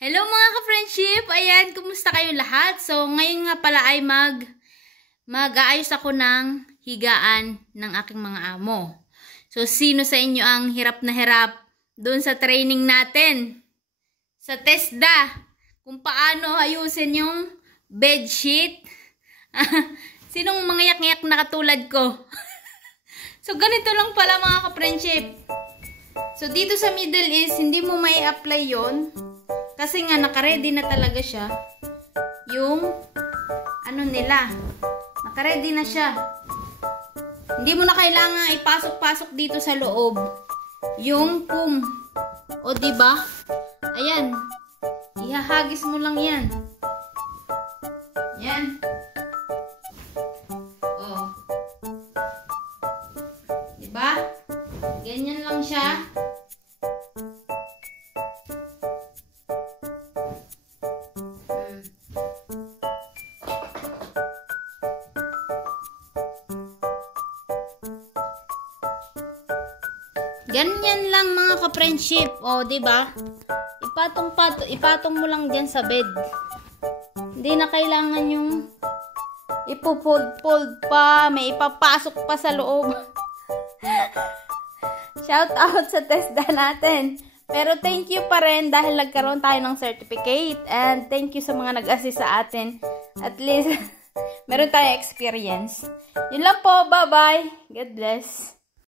Hello mga ka-friendship! Ayan, kumusta kayo lahat? So, ngayon nga pala ay mag-aayos ako ng higaan ng aking mga amo. So, sino sa inyo ang hirap na hirap doon sa training natin? Sa TESDA, kung paano ayusin yung bedsheet. Sinong mga yak-yak na katulad ko? So, ganito lang pala mga ka-friendship. So, dito sa Middle East, hindi mo may apply yon. Kasi nga, nakaready na talaga siya. Yung, ano nila. Nakaready na siya. Hindi mo na kailangan ipasok-pasok dito sa loob. Yung pum. O, diba? Ayan. Ihahagis mo lang yan. Yan. O. Diba? Ganyan lang siya. Ganyan lang mga ka-friendship. O, diba? Ipatong mo lang dyan sa bed. Hindi na kailangan yung ipupold pa. May ipapasok pa sa loob. Shout out sa TESDA natin. Pero thank you pa rin dahil nagkaroon tayo ng certificate. And thank you sa mga nag-assist sa atin. At least, meron tayong experience. Yun lang po. Bye-bye. God bless.